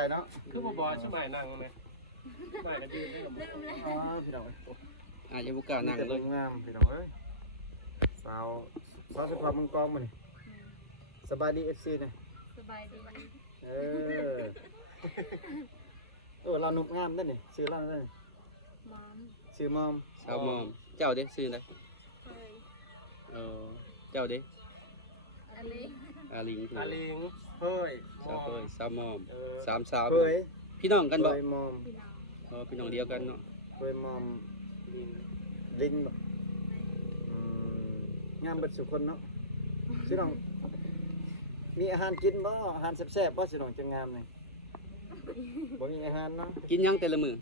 ได้เนาะคือบ่ชื่อใหม่นั่งไหมใหม่ก็ยืนได้กับพี่น้องอาจจะบุกกล้านั่งเลยงามพี่น้องเอ้ยสาวสุภาพมังกรมานี่สบายดีFCเนี่ยสบายดีเราหนุ่มงามได้นี่ซื้อเราได้นี่มอมซื้อมอมสาวมอมเจ้าเด้ซื้อไหนเจ้าเด้อาลิงเฮ้ยสาวมอมสามสาว เฮ้ยพี่น้องกันบ่มอมพี่น้องเดียวกันเนาะเฮ้ยมอมลิงบ่งามเบิดสุคนเนาะสิน้องมีอาหารกินบ่อาหารแซ่บๆบ่สิน้องจังงามนี่บ่มีอาหารเนาะกินยังแต่ละมื้อ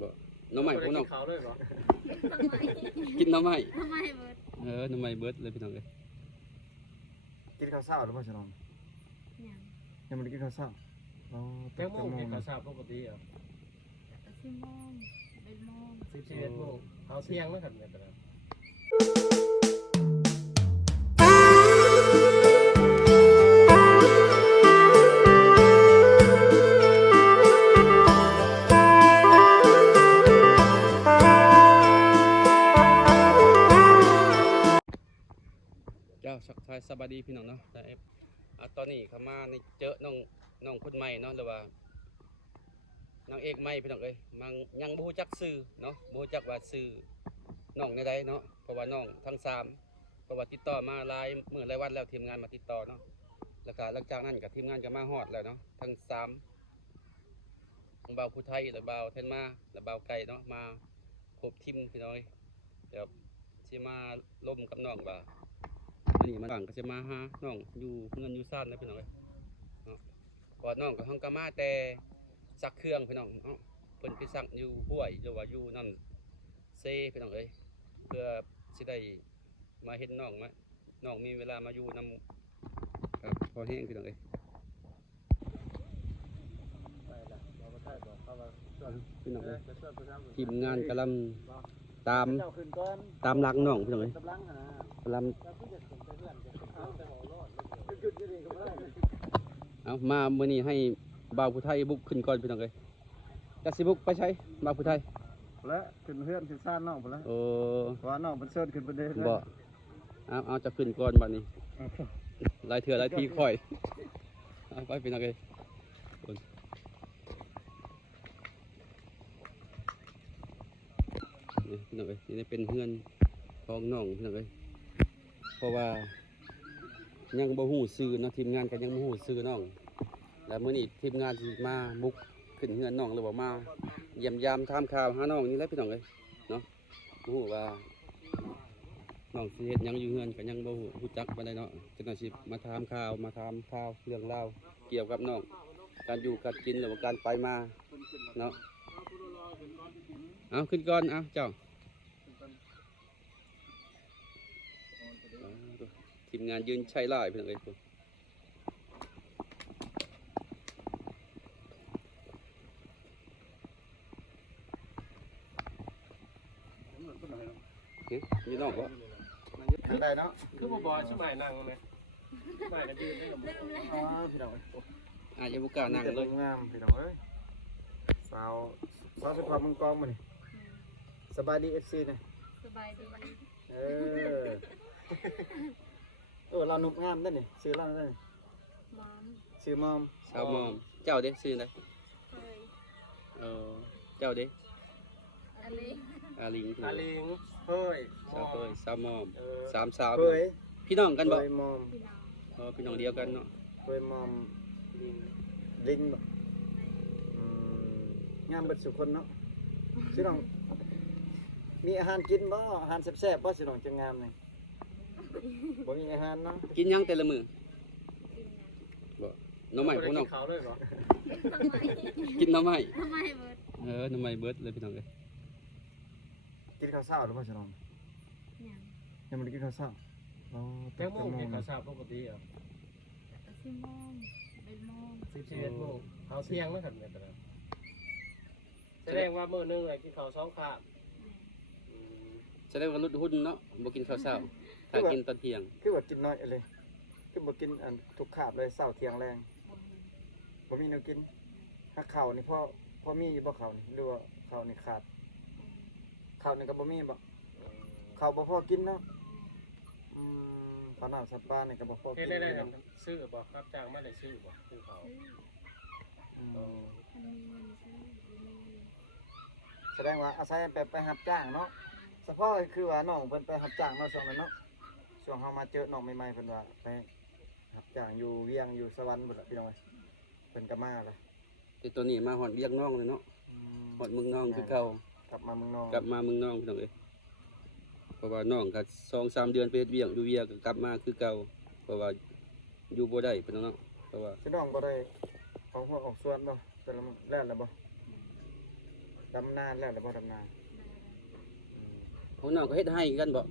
บ่น้ำใหม่พวกน้องเขาด้วยบ่กินน้ำใหม่น้ำใหม่เบิดน้ำใหม่เบิดเลยพี่น้องเอ้ยกินข้าวเช้าหรือบ่สิน้องยังบ่ได้กินข้าวเช้าแค่โมงกินข้าวเช้าปกติอ่ะ10 โมง 11 โมง11 โมงเอาเที่ยงแล้วกันเนี่ยตอนนั้นสักทายสบายดีพี่น้องเนาะแต่ตอนนี้เขามาในเจอน้องคนใหม่เนาะหรือว่านางเอกใหม่พี่น้องเอ้ยมันยังบ่ฮู้จักชื่อเนาะบ่ฮู้จักว่าชื่อน้องในใดเนาะเพราะว่าน้องทั้ง3เพราะว่าติดต่อมาหลายมื้อหลายวันแล้วทีมงานมาติดต่อเนาะแล้วก็หลังจากนั้นก็ทีมงานก็มาฮอดแล้วเนาะทั้ง3บ่าวผู้ไทยและบ่าวเทนมาและบ่าวไก่เนาะมาครบทีมพี่น้องเดี๋ยวสิมาล้มกับน้องว่านี่มันต่างก็จะมาหาน้องอยู่เงินอยู่ซ่านนะพี่น้องเลยเนาะกอดน้องกับห้องกามาแต่ซักเครื่องพี่น้องเนาะเพิ่นไปสั่งอยู่ห้วยหรือว่าอยู่นั่นเซ่พี่น้องเลยเพื่อสิได้มาเห็นน้องไหมน้องมีเวลามาอยู่นำครับพอแห้งพี่น้องเลยพี่น้องเลยทีมงานกำลังตามหลังน้องพี่น้องเลยกำลังเอามาเมื่อนี้ให้บ่าวผู้ไทยบุกขึ้นก่อนพี่น้องเลยจัดสิบุกไปใช้บ่าวผู้ไทยและขึ้นเพื่อนขึ้นซ่านน้องไปแล้วว่าน้องเป็นเซิร์นขึ้นประเด็นบ่เอาจะขึ้นก่อนบัดนี้หลายเถื่อหลายทีค่อยเอาไปพี่น้องเลยนี่พี่น้องเลยนี่เป็นเฮือนของน้องพี่น้องเลยเพราะว่ายังบ่ฮู้ชื่อเนาะทีมงานก็ยังบ่ฮู้ชื่อน้องแล้วมื้อนี้ทีมงานสิมาบุกขึ้นเฮือนน้องหรือว่ามาเยี่ยมยามถามข่าวหาน้องนี่แหละพี่น้องเอ้ยเนาะบ่ฮู้ว่าน้องสิเฮ็ดหยังอยู่เฮือนก็ยังบ่ฮู้จักปานใดเนาะจังได๋สิมาถามข่าวเรื่องราวเกี่ยวกับน้องการอยู่การกินหรือว่าการไปมาเนาะเอาขึ้นก่อนเอาเจ้าทีมงานยืนใช้ไล่เพื่อนเอ้ยคุณนี่น้องวะได้เนาะคือบ่ชื่อใหม่นั่งไหมใหม่ก็ยืนได้กับพี่น้องอาจจะบุกกล้านั่งเลยงามพี่น้องเอ้ยสาวสุภาพมังกรมานี่สบายดีFCเนี่ยสบายดีเราหนุ่มงามได้นี่ซื้อเราได้นี่มอมซื้อมอมสาวมอมเจ้าเด้ซื้อไหนเจ้าเด้อาลิงเฮ้ยสาวมอมสามสาว เฮ้ยพี่น้องกันบ่มอมพี่น้องเดียวกันเนาะเฮ้ยมอมลิงบ่งามเบิดสุคนเนาะสิน้องมีอาหารกินบ่อาหารแซ่บๆบ่สิน้องจังงามนี่บ่มีอาหารเนาะกินยังแต่ละมื้อบ่น้ำใหม่พวกน้องเขาด้วยบ่กินน้ำใหม่เบิดน้ำใหม่เบิดเลยพี่น้องเลยกินข้าวเช้าหรือบ่สิน้องยังบ่ได้กินข้าวเช้าแค่โมงกินข้าวเช้าปกติอ่ะ10 โมง 11 โมง11 โมงเอาเที่ยงแล้วกันเนี่ยตอนนั้นแสดงว่ามื้อนึงกินข้าว2 คาบแสดงว่าลดหุ่นเนาะบ่กินข้าวเช้าถ้ากินตอนเที่ยงคือว่ากินน้อยเลยคือบ่กินทุกคาบเลยเช้าเที่ยงแรง บ่มีแนวกินถ้าข้าวนี่พอมีอยู่บ่ข้าวนี่หรือว่าข้าวนี่ขาดข้าวนี่ก็บ่มีบ่ข้าวบ่พอกินเนาะข้าวหน้าสัตว์ป่านี่ก็บ่พอ เฮ็ กิ ด น ได้ เนาะ ซื้อบ่ครับจ้างมาได้ซื้อบ่ซื้อเขา ซื้อมันมีเงินซื้อมี แสดงว่าอาศัยไปรับจ้างเนาะเฉพาะคือว่าน้องเพิ่นไปรับจ้างเนาะช่วงนั้นเนาะช่วงเฮามาเจอน้องใหม่ๆเพิ่นว่าไปรับจ้างอยู่เวียงอยู่สวรรค์พุ่นล่ะพี่น้องเอ้ยเพิ่นก็มาล่ะ แต่ตัวนี้มาฮอดเวียงน้องเลยเนาะฮอดเมืองน้องคือเก่าก ลับมาเมืองนอก กลับมาเมืองน้องพี่น้องเอ้ยเพราะว่าน้องก็2-3 เดือนไปเฮ็ดเวียงอยู่เวียงก็กลับมาคือเก่าเพราะว่าอยู่บ่ได้พี่น้องเนาะเพราะว่า พี่น้องบ่ได้ของพวกออกสวนบ่แต่ละมื้อแล้วบ่ดำนาแล้วบ่ดำนา พวกน้องก็เฮ็ดให้กันบ่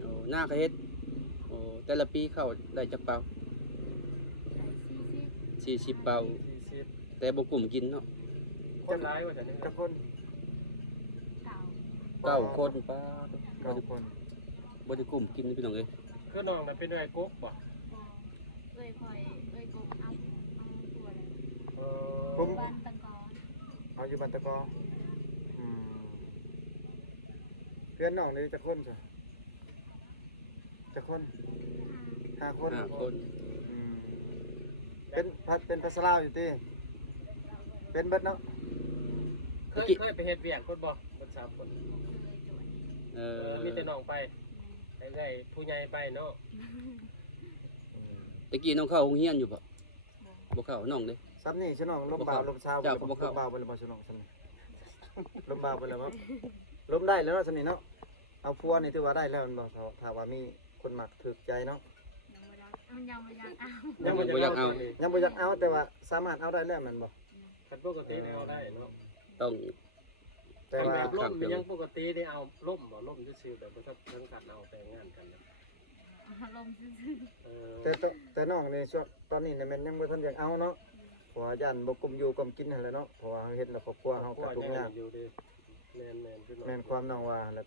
โอ้หน้าก็เฮ็ดโอ้แต่ละปีเข้าได้จักเป่า 40 เป่า 40 แต่บ่กลุ่มกินเนาะ คนร้ายว่าจะนี่ จักคน เก่า 9 คนป้า 9 คน บ่ได้กลุ่มกินพี่น้องเอ้ย คือน้องน่ะเป็นไอ้กกบ่ เอ้ยคอยเอ้ยกบเอาตัวเลย เอ ผม บ้านตะกอน เอาอยู่บ้านตะกอเพื่อนน้องนี่จักคนจ้ะจักคน5 คน 5 คน เป็นภาษาลาวอยู่ติเป็นเบิดเนาะ เคยไปเฮ็ดเวียงคนบ่คน3คน เออ มีแต่น้องไปให้ได้ผู้ใหญ่ไปเนาะ ตะกี้น้องเข้าโรงเรียนอยู่บ่บ่เข้าน้องเด้ ซ้ำนี่ฉนองลมบ่าวลมเช้า เจ้าก็บ่เข้า ลมบ่าวบ่เลยบ่ฉนองซ้ำนี่ลมบ่าวบ่เลยบ่ลมได้แล้วเนาะซ้ำนี่เนาะเอาพัวนี่ถือว่าได้แล้วแม่นบ่ถ้าว่ามีคนมักถูกใจเนาะ ยังไม่ได้เอา ยังบ่อยากเอา ยังบ่อยากเอาแต่ว่าสามารถเอาได้แล้วแม่นบ่ คันปกติเอาได้เนาะ ต้อง แต่ว่า แบบล่มมันยังปกติได้เอาล่มบ่ล่มซื่อๆแบบบ่ทับทั้งกันเอาแต่งงานกันนะ ลงซื้อ เออ แต่น้องนี่ช่วงตอนนี้เนี่ยแม่นยังบ่ทันอยากเอาเนาะเพราะว่าย่านบ่กุมอยู่กุมกินนั่นแหละเนาะเพราะว่าเฮ็ดแล้วครอบครัวเฮาก็ทุกข์ยาก อยู่ดิแม่นๆพี่น้อง แม่นความน้องว่าแหล้ว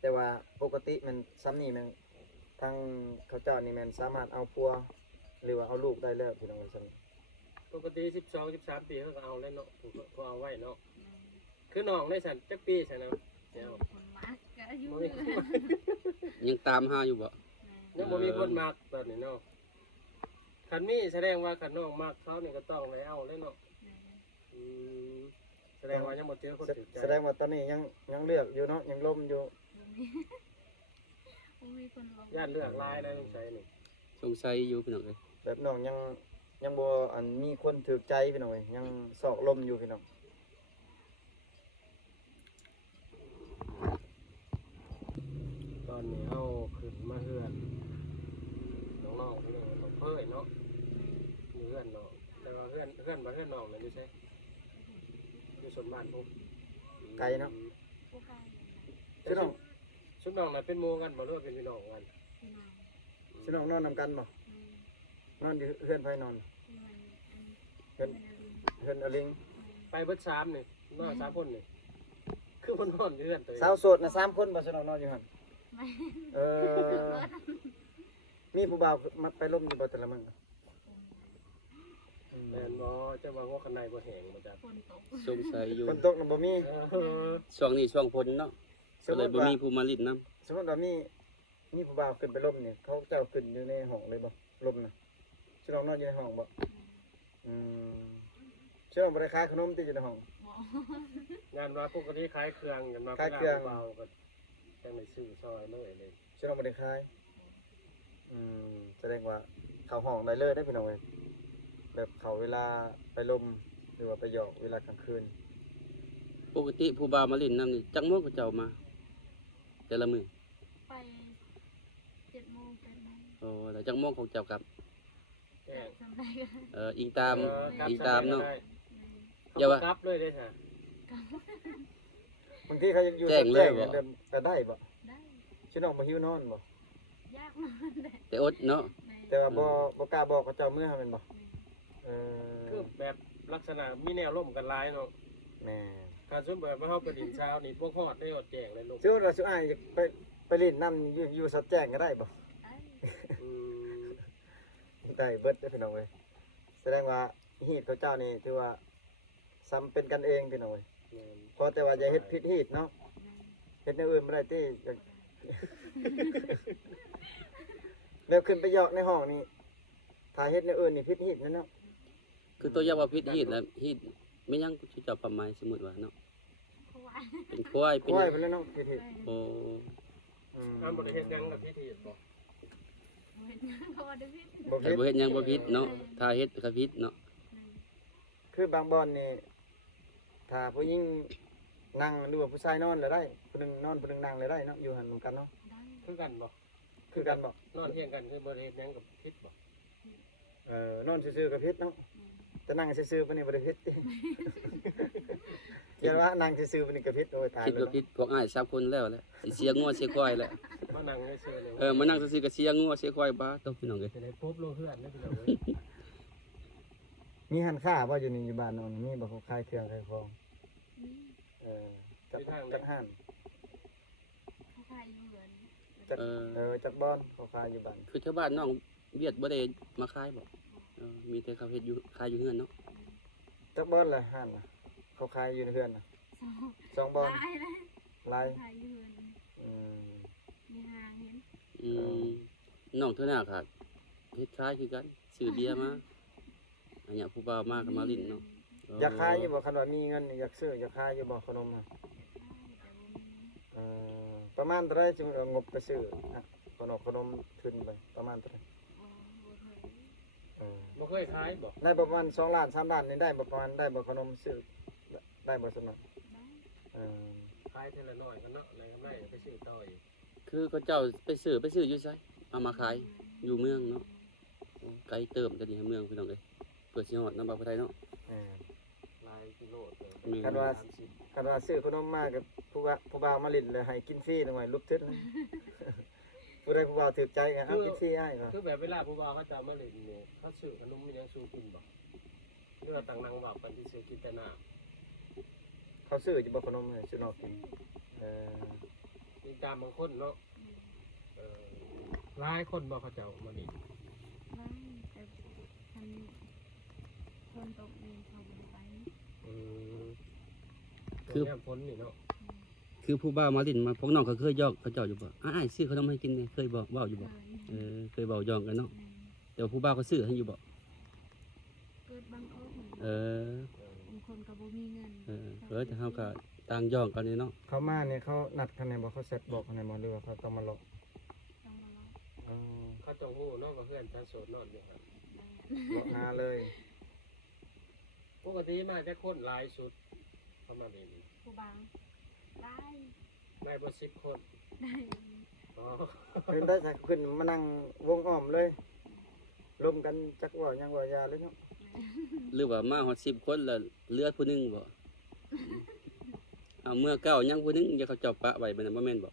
แต่ว่าปกติมันซ้ำนี่มันทางเขาเจ้านี่แม่นสามารถเอาพัวหรือว่าเอาลูกได้แล้วพี่น้องซ้ำ ปกติ12 13ปีเขาก็เอาแล้วเนาะก็เอาไว้เนาะคือน้องได้สั่นจักปีซั่นนะเดี๋ยว คนมักก็อายุ ยังตามหาอยู่บ่ ยังบ่มีคนมักตอนนี้เนาะคันมีแสดงว่าคันน้องมักเขานี่ก็ต้องได้เอาแล้วเนาะอืมแสดงว่ายังบ่เจอคนถูกใจ แสดงว่าตอนนี้ยังเลือกอยู่เนาะยังล้มอยู่ มีคนลง ย่านเลือกลายได้ต้องใช้นี่ สงสัยอยู่พี่น้องเอ้ย แบบน้องยังบ่อันมีคนถูกใจพี่น้องเอ้ยยังสอกล้มอยู่พี่น้อง ตอนนี้เอาขึ้นมาเฮือนน้องๆพี่น้องน้องเพิ่ยเนาะอยู่เฮือนเนาะแต่ว่าเฮือนบ่เฮือนน้องนั่นอยู่ไสอยู่สวนบ้านผม ไกลเนาะ ผู้ชาย พี่น้อง ชุดน้องน่ะเป็นหมู่กันบ่หรือว่าเป็นพี่น้องกัน พี่น้อง พี่น้องนอนนำกันบ่นอนอยู่เฮือนไผนอนเฮือนอลิง ไปเบิด3นี่น้อง3คนนี่คือเพิ่นนอนอยู่เฮือนตัวเอง สาวโสดน่ะ3คนบ่พี่น้องนอนอยู่หั่น ไม่ เออมีผู้บ่าวมาไปล้มอยู่บ่แต่ละมื้อ แม่นบ่จะว่าว่าข้างในบ่แห้งบ่จัก คนตก สงสัยอยู่ ฝนตกน่ะบ่มี ช่วงนี้ช่วงฝนเนาะก็เลยบ่มีผู้มาลิ้นน้ สมมุติว่ามีผู้บ่าวขึ้นไปล้มนี่เขาเจ้าขึ้นอยู่ในห้องเลยบ่ล้มน่ะพี่น้องนอนอยู่ในห้องบ่พี่น้องบ่ได้ขายขนมติอยู่ในห้อง งานว่าปกติขายเครื่องกันมา ขายเครื่อง เบาๆก็จังได้ซื้อซอยเลยเลย พี่น้องบ่ได้ขายแสดงว่าเข้าห้องได้เลยได้อพี่น้องเอ้ยแบบเขาเวลาไปล้มหรือว่าไปหยอกเวลากลางคืน ำปกติผู้บ่าวมาลิ้นน้ำนี่จักโมงก็เจ้ามา แต่ละมื้อ ไป7 โมง8 โมง โอ้แล้วจักโมงของเจ้ากลับ แจ้ง ทำได้ก็ อิงตาม กลับ อิงตามเนาะ ได้ อย่าว่า กลับเลยได้ค่ะ บางทีเขายังอยู่ แจ้งเลยบ่ แต่ก็ได้บ่ ได้ พี่น้องบ่หิวนอนบ่ ยากมากเลย แต่อดเนาะ แต่ว่าบ่กล้าบอกเขาเจ้ามื้อให้แม่นบ่เอ คือแบบลักษณะมีแนวร่มกันหลายเนาะ แม่ การสมแบบว่าเฮาไปดินเช้านี่พวกฮอดได้ฮอดแจ้งเลยลูก สิว่าสิอ้ายไปเล่นน้ำอยู่สัดแจ้งก็ได้บ่ ได้ อืม ได้เบิดเด้อพี่น้องเอ้ย แสดงว่าฮีดเขาเจ้านี่ถือว่าซ้ำเป็นกันเองพี่น้องเอ้ยเพราะแต่ว่าอย่าเฮ็ดผิดฮีดเนาะเฮ็ดแนวอื่นบ่ได้ติแล้วขึ้นไปเหยาะในห้องนี่ถ้าเฮ็ดแนวอื่นนี่ผิดฮีดนั่นเนาะ คือตัวอยางว่าพิษฮีดแล้วฮีดไม่ยังสิเจับประมาณสมมุติว่าเนาะ ควาย เป็นควายเป็น กล้วยไปแล้วเนาะผิดฮีด โอ้ อ้ำบ่ได้เฮ็ดหยังกับพิธีบ่ เห็นยังก็ว่าได้พิษ บ่ แต่ ผิด บ่เฮ็ดหยังบ่ผิดเนาะถ้าเฮ็ดก็ผิดเนาะ คือบางบ่อนนี่ถ้าผู้หญิงนั่งหรือว่าผู้ชายนอนแล้วได้ผู้หนึงนอนผู้หนึงนั่งเลยได้เนาะอยู่หั่นนำกันเนาะ ได้ คือกันบ่ คือกันบ่ นอนเที่ยงกันคือบ่ได้เฮ็ดหยังกับพิษบ่ นอนซื่อๆก็ผิดเนาะแต่นั่งซื่อๆปานนี้บ่ได้ผิดติ เขียนว่านั่งซื่อๆปานนี้ก็ผิดโอ้ยตาย คิด แล้ว ว่าผิดพวกอ้าย3คนแล้วแหละสิเสียงัวเสียควายแหละ มานั่งเฉยๆเลย มานั่งซื่อๆก็เสียงัวเสียควายบ้าตบพี่น้องเอ้ย จะได้ปุ๊บลงเฮือนนะพี่น้องเอ้ย มีหันค่าบ่อยู่นี่อยู่บ้านน้องมีบ่เขาขายเครื่องขายของ นี่ จัดห้าน เขาขายอยู่เหมือน จัดจัดบอนเขาขายอยู่บ้าน คือชาวบ้านน้องเวียดบ่ได้มาขายบ่มีแต่เขาเฮ็ดอยู่ขายอยู่เฮือนเนาะ จักบอนละห้านน่ะเขาขายอยู่ในเฮือนน่ะ สอง 2บอน ลายเลย ลาย ขายอยู่เหมือน อืม มีหางเห็น อืมน้องเท่านั้นค่ะเฮ็ดขายคือกันซื้อเบียร์มาอันเนี้ยผู้บ่าวมาก็มาลิ้นเนาะ อยากขายอยู่บ่คันว่ามีเงินนี่อยากซื้ออยากขายอยู่บ่ขนมน่ะ แต่บ่มี ประมาณเท่าไหร่จึงเอางบไปซื้อนะขนมทุนไปประมาณเท่าไหร่ อ๋อบ่เคย บ่เคยขายบ่ ได้ประมาณ2ล้าน3ล้านนี่ได้บ่ประมาณได้บ่ขนมซื้อได้บ่สำนัก ได้ ขายเท่าละน้อยกันเนาะในกำไรไปซื้อต่ออีก คือเขาเจ้าไปซื้ออยู่ไสเอามาขายอยู่เมืองเนาะไกลเติมจะดีเมืองพี่น้องเอ้ยเพื่อสิฮอดนำบ่าวไทยเนาะ หลายกิโลเติม มี คันว่าซื้อขนมมากับผู้บ่าวมาลิ้นเลยให้กินฟรีหน่อยลุกทึดเลย ผู้ใดผู้บ่าวถูกใจก็เอากินฟรีให้ก็ คือแบบเวลาผู้บ่าวเขาจะมาเล่นนี่เขาซื้อขนมมันยังสู้กินบ่หรือว่าต่างนางว่ากันที่ซื้อกินแต่น้ำ เขาซื้ออยู่บ่ขนมให้ซื้อนอกกินมีการบางคนเนาะหลายคนบอกเขาเจ้ามานี่ ได้แต่ทันคนตกเองเขาบ่ไป คือแง่พ้นนี่เนาะ คือผู้บ่าวมาลิ้นมาพวกน้องก็เคยยอกเขาเจ้าอยู่บ่อ้ายซื้อขนมให้กินนี่เคยบอกเว้าอยู่บ่เคยเว้ายองกันเนาะแต่ว่าผู้บ่าวก็ซื้อให้อยู่บ่ เกิดบางคน เออบ างคนก็บ่มีเงิน แต่เฮาก็ต่างย่องกันนี่เนาะ เขามาเนี่ยเขานัดกันในบ่เขาเสร็จบอกกันในบ่หรือว่าเขาต้องมาหลอก ต้องมาลอง เขาต้องหู้เนาะว่าเพื่อนจะโสดนอนอยู่ครับ หลอกงาเลย ปกติมาจะคนหลายสุดประมาณนี้ ผู้บางได้ ได้บ่10 คน ได้ อ๋อ ขึ้นได้ถ้าขึ้นมานั่งวงอ้อมเลยรวมกันจักเว่ายางเว่ายาเลยเนาะ หรือว่ามาฮอด10คนแล้วเหลือผู้หนึงบ่เอาเมื่อเก้ายังผู้หนึงอย่าเขาเจ้าปะไว้บัดนั้นบ่แม่นบ่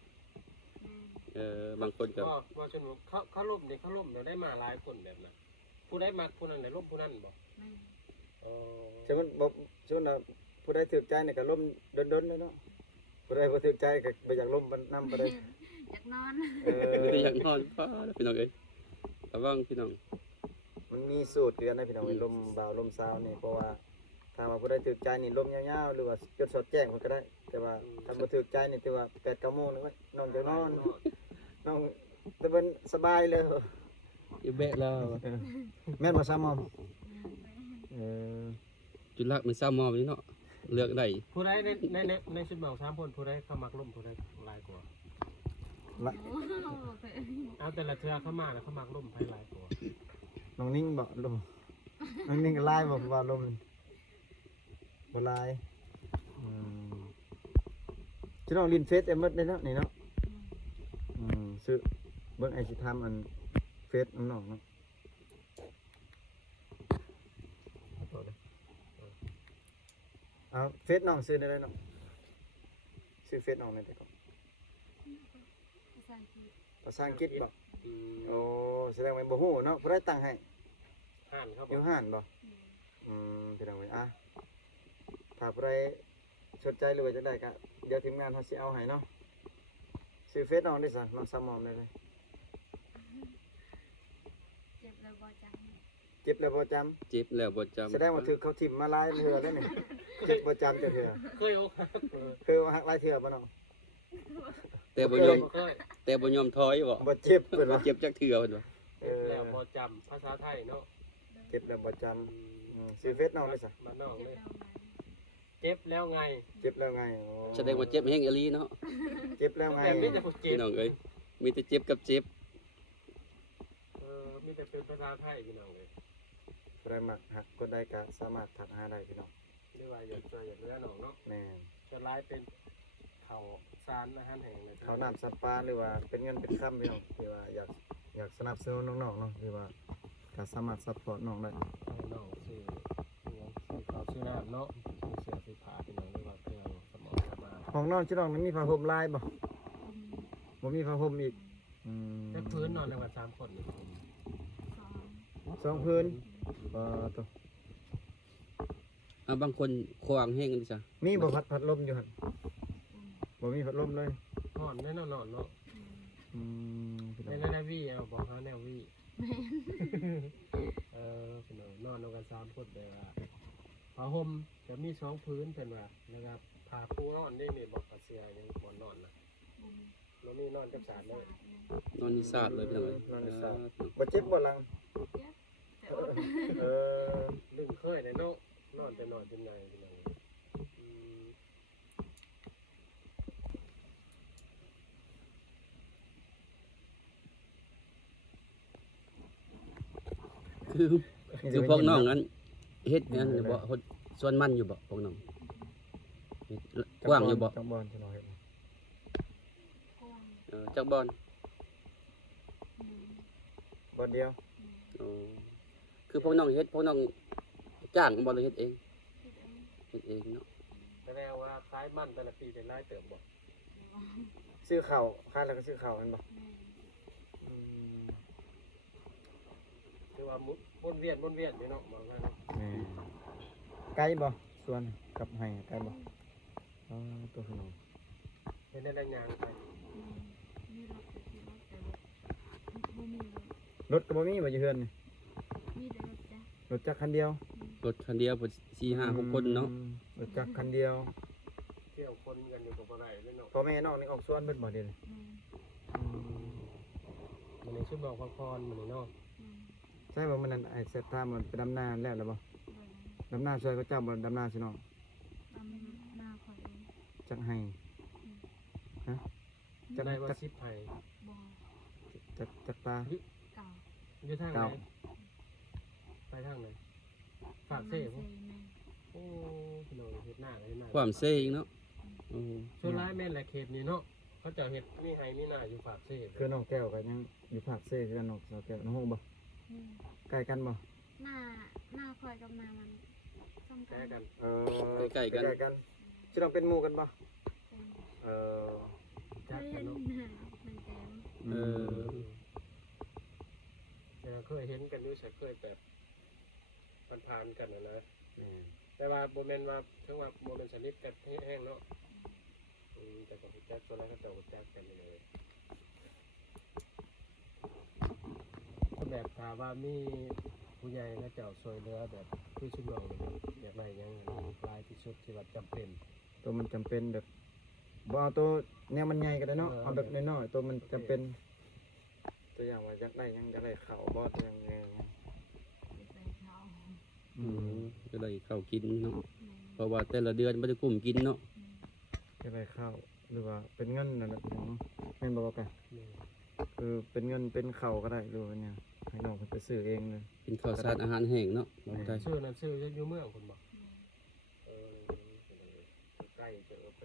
บางคนก็ ว่าชนเขาล่มนี่เขาล่มเดี๋ยวได้มาหลายคนแบบนั้นผู้ได้มาผู้นั้นได้ล่มผู้นั้นบ่ ไม่ อ๋อ ใช่มันบ่ใช่ว่าผู้ใดถูกใจเนี่ยก็ล้มดนๆเลยเนาะผู้ใดบ่ถูกใจก็บ่อยากล้มนำบ่ได้ อยากนอน อยากนอนฟ้าแล้วพี่น้องเอ้ยระวังพี่น้อง มันมีสูตรเตือนให้พี่น้องลมบ่าวลมสาวนี่เพราะว่าถ้าว่าผู้ใดถูกใจนี่ลมยาวๆหรือว่าจดสอดแจ้งเพิ่นก็ได้ แต่ว่าถ้าบ่ถูกใจนี่ถือว่า 8-9 โมงนึงไว้น้องจะนอนน้องแต่เพิ่นสบายเลย อีแบะแล้ว แม่นบ่ซ้ำมอมจุดลักมันซ้ำมอมนี่เนาะเลือกได้ ผู้ใดในชุดเบา3คนผู้ใดเข้ามักล่มผู้ใดหลายกว่า ละ โอ้เคย เอาแต่ละเทือเข้ามาแล้วเขามักล่มไผหลายกว่า น้องนิ่งบ่ลมน้องนิ่งก็ลายบ่เพราะว่าลมบ่ลายสิน้องลินเฟซหมดเลยเนาะนี่เนาะซื้อเบิ่งไอ้สิทำอันเฟซน้องๆเนาะเอาเฟซน้องซื้อได้เลยเนาะซื้อเฟซน้องได้แต่ก่อน ภาษาอังกฤษ ภาษาอังกฤษบ่โอ้แสดงว่าบ่ฮู้เนาะผู้ใดตั้งให้ ห่านเขาบ อ อยู่ ก ห้านบ่พี่น้องเอ้ยถ้าผู้ใดสนใจหรือว่าจังได๋ก็เดี๋ยวทีมงานเฮาสิเอาให้เนาะซื้อเฟซน้องได้ซะน้องสามอมได้เลย เจ็บแล้วบ่จัง เจ็บแล้วบ่จำ เจ็บแล้วบ่จำ แสดงว่าถือเขาทิ่มมาหลายเทื่อแล้วนี่เจ็บบ่จำจักเทื่อ เคยอกหัก เคยว่าหักหลายเทื่อบ่น้อง แต่บ่ยอม เคย แต่บ่ยอมถอยบ่ บ่เจ็บเพิ่น บ่ ว่า เจ็บจักเทื่อเพิ่นว่า เออ แล้วบ่จำภาษาไทยเนาะ เจ็บแล้วบ่จำซื้อเฟซน้องเลยซะ บ้านนอก เจ็บ เลย แล้วไหม เจ็บแล้วไง เจ็บแล้วไงโอ้ แสดงว่าเจ็บแฮงอีหลีเนาะ เจ็บแล้วไง แบบนี้แต่ผมเจ็ พี่ บ น้องเอ้ยมีแต่เจ็บกับเจ็บ มีแต่เป็นภาษาไทยพี่น้องเลย ใครมักหักคนใดก็สามารถทักหาได้พี่น้อง หรือว่าอยากช่วยอยากเหลือน้องเนาะ แม่น จะร้ายเป็นเขาซานอาหารแห่งเลย เขาน้ำสัตว์ปลาหรือว่าเป็นเงินเป็นคำพี่น้องที่ว่าอยากสนับสนุนน้องๆเนาะหรือว่าก็สามารถซัพพอร์ตน้องได้ ให้น้องซื้อเขาซื้อน้ำเนาะซื้อเสื้อซื้อผ้าพี่น้องหรือว่าเครื่องสมองสมา ของน้องชิน้องนั้นมีผ้าห่มลายบ่บ่มีผ้าห่มอีกจะพื้นนอนในวัน3 คน สองพื้นตัว บางคนควางแห้งดิจ้ะ มีบ่พัดลมอยู่หั่นบ่มีพัดลมเลย นอนแน่นอนเนาะ พี่ ใน น้อง แนววี่เอาบอกเขาแนววี่พี่น้องนอนในวัน3 คนเลยว่าผ้าห่มจะมี2 พื้นเป็นว่านะครับผ้าปูนอนได้นี่บอกกระเสียยังบนนอนนะเรามีนอนจับสารเลย นอนนิสาดเลยพี่น้องเอ้ย นอนในสระบ่เจ็บบ่หลัง เจ็บแต่อด เออ ลืมเคยเลยเนาะนอนแต่นอนจนไงพี่น้อง คือพวกน้องนั้นเฮ็ดนั่นบ่เฮ็ดส่วนมันอยู่บ่พวกน้องเฮ็ดกว้างอยู่บ่ จังบอลพี่น้องเฮ็ด กว้าง จักบอน บอลเดียว คือพวกน้องเฮ็ดพวกน้องจ้างบ่หรือเฮ็ดเอง คิดเอง เฮ็ดเองเนาะ แสดงว่าคล้ายมันแต่ละปีเป็นรายเติมบ่ ซื้อข้าวค่ายแล้วก็ซื้อข้าวแม่นบ่ คือว่าวนเวียนนี่เนาะมองกันเนาะ ไกลบ่ส่วนกับไห้ไกลบ่ตัวพี่น้อง เป็นได้ยางไป มีรถแต่ที่รถแต่บ่มีรถ รถก็บ่มีบ่อยู่เฮือนนี่ มีแต่รถจ้ะ รถจักรคันเดียว รถคันเดียว4 5 6คนเนาะ รถจักรคันเดียว เที่ยวคนกันอยู่กับอะไรเลยเนาะ พ่อแม่น้องนี่ออกสวนเบิดบ่เด้นี่ มันนี้ชุดบอกพรมันนี่เนาะ ใช่บ่มันนั่นไอ้เสร็จทามมันไปดำนาแล้วบ่ดำนาช่วยเขาเจ้าบ่ดำนาสิน้อง ดำหน้าคอยเอง จักให้ฮะ จะได้ว่าซิปไผ่ บ่ จักตา เก่า อยู่ทางไหนไปทางไหนฝากเซ่ แม่ โอ้พี่น้องเฮ็ดหน้าเลยหน้า ความเซ่อีกเนาะ ส่วนร้ายแม่นแหละเขตนี้เนาะเขาจะเฮ็ดมีไห้มีหน้าอยู่ฝากเซ่ คือน้องแก้วก็ยังอยู่ภาคเซ่คือกันน้องสาวแก้วน้องฮู้บ่ใกล้กันบ่ หน้าคอยกับหน้ามันซ้ำ แก้ กั กัน น ใกล้กันสิน้องเป็นหมู่กันบ่ เป็น เออ จัก เค กั ย น เห็น เนาะ มันแต้ม เคยเห็นกันอยู่ใช่เคยแบบผ่านๆกันนะแต่ว่าโมเมนต์ว่าถึงว่าโมเมนต์สนิทกันแห้งเนาะแต่ก็แจ็คตัวนั้นก็เจ้าแจ็คกันเลยแบบถามว่ามีผู้ใหญ่ก็เจ้าซอยเรือแบบคือชุดนองแบบไรยังลายที่สุดที่ว่าจำเป็น ตัวมันจำเป็นแบบบ่เอาตัวแนวมันใหญ่ก็ได้เนาะเอาแบบน้อยๆตัวมันจำเป็นตัวอย่างว่าอยากได้หยังอยากได้ข้าวบ่ตัวอย่างไง คิดไปเขา ก็ได้ข้าวกินเนาะเพราะว่าแต่ละเดือนบ่ได้กุ้มกินเนาะ อยากได้ข้าวหรือว่าเป็นเงินนั่นแหละแม่นบ่กันคือเป็นเงินเป็นข้าวก็ได้หรือว่าเนี่ยให้น้องเพิ่นไปซื้อเองเลย เป็นข้าวสารอาหารแห้งเนาะบ่ได้ ชื่อนั้นชื่ออยู่เมืองคนบอกใกล้เจอไป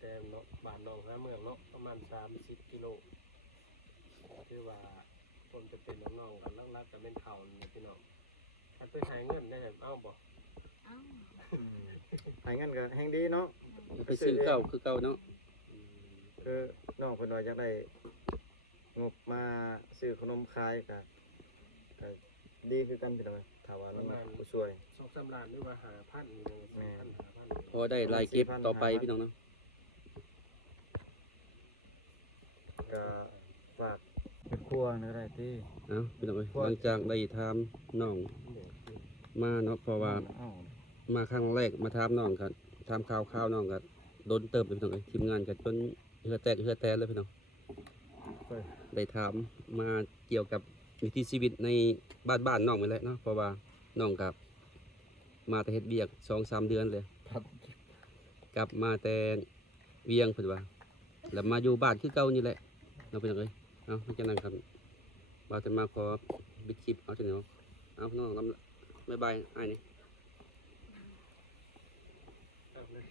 แต่เนาะบ้านน้องหาเมืองเนาะประมาณ30 กิโลคือว่าคนจะเป็นน้องๆกันลักๆกันเป็นเข่าพี่น้องถ้าไปหายเงินได้เอ้าบอก เอ้า ให้เงินก็แฮงดีเนาะ ไปซื้อข้าวคือเก่าเนาะ คือน้องเพิ่นว่าอยากได้งบมาซื้อขนมขายก็ดีคือกันพี่น้องถ้าว่าน้องผู้ช่วย 2-3 ล้านหรือว่า5,000 พอได้รายเก็บต่อไปพี่น้องเนาะ ก็ฝากเป็นครู รัวนี่ก็ได้ติ เอ้าพี่น้องเอ้ยหลังจากได้ถามน้องมาเนาะเพราะว่า เอ้า มาครั้งแรกมาถามน้องก็ถามข่าวน้องก็โดนเติบเลยพี่น้องเอ้ยทีมงานก็จนเหือแตกเหือแตนเลยพี่น้อง เอ้ย ได้ถามมาเกี่ยวกับวิถีชีวิตในบ้านน้องไปแหล้วเนาะเพราะว่าน้องกับมาแต่เฮ็ดเวียก2-3 เดือนเลย ครับ กลับมาแต่เวียงเพิ่นว่าแล้วมาอยู่บ้านคือเก่านี่แหละเนาะพี่น้องเอ้ยเอาเพราะฉะนั้นครับเราจะมาขอบิดคลิปเอาจังได๋เนาะเอาน้องบ๊ายบายอ้ายนี่ เอาเลย